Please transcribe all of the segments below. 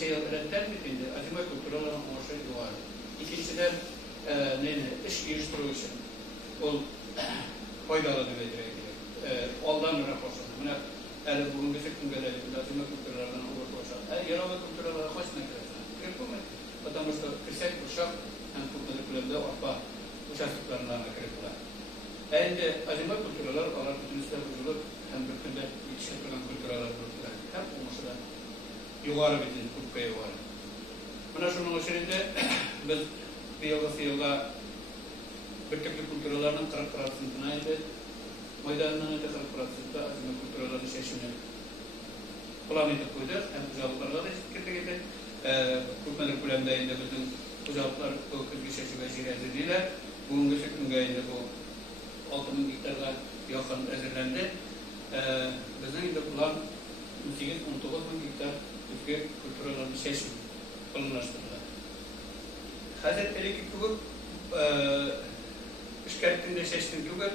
şey öğretmen bitinde acıma kültürlerin hoşu var. İkinciden iş geliştirici ol faydalı verecek. Ondan raporsun. Buna yani bugün fikrim gelelim. Acıma kültürlerden uğraşacağız. Yararlı kültürlere hoşuna girecek. Yapımı потому что кисек uşak hem kültürlerinde orta uşaklıklarından akırıklar. Eğer acıma kültürler olarak bütünüzde vücudu hem bütünde yetiştirilen kültürler bulurlar. Hep o mesela yukarı bir kulüpeye var. Buna şunun içinde biz bir yılda bir takım kültürlerin karakteristiklerine ait meydanına da karakteristikte acıma kültürlerin seçimini kullanıp koydular. Hem güzelliklerle de kirli Kurtmanır Kulem'deyinde bütün güzellikler bu kırgı seçim vesilesiyle bugün günde bu 6000 hektarga yakın ezirlendi. Bizden indi bulan 18-19 bin hektar ülke kültürlerini seçim kılınlaştırdı. Hazır eleki kubuk işkeretinde seçtim kubuk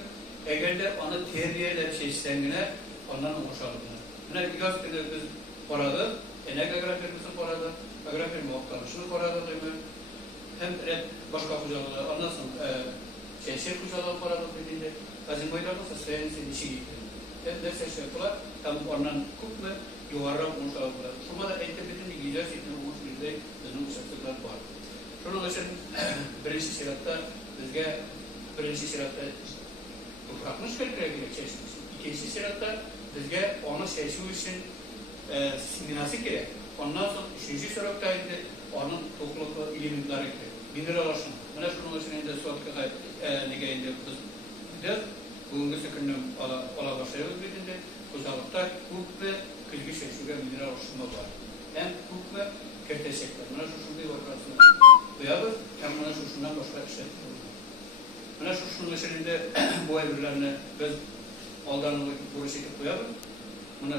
eğer de onu terliyeler seçsenine ondan oluşalımlar. Buna gösterdi biz orada enek agrafirimizi koradı, agrafir muhtarışını koradı değil mi? Hem başka kucalığı, ondan sonra şehir kucalığı koradı dediğinde Azimbaylar'da sesleyensin işi gitti. Hem de ses yapılar, tam ondan kupla yuvarrak olmuş aldılar. Şuma da elde bütün gider setini olmuş bir de bizim uçaklıklar var. Şunun için birinci sıratta, bizge birinci sıratta bırakmış kırkıya gerekçesiniz. İkinci sıratta bizge onu seçim için signası gerek. Ondan sonra üçüncü sıraktaydı, onun topluluklu ilimleri gerek. Mineralaşın. Buna şunun için de suatka negayinde kızdı. Bugünkü sekünün ola başlayalım birinde. Kuzalıkta kuk ve kızgı seçimde mineralaşma var. Hem kuk ve kertesekler. Buna şunun bir ortasında koyalım. Hem buna şundan başka işletmeler. Buna şunun için de bu evlerine biz aldanlık bu şekilde koyalım. Buna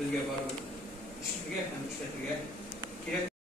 bizge var işletmeye hem işletmeye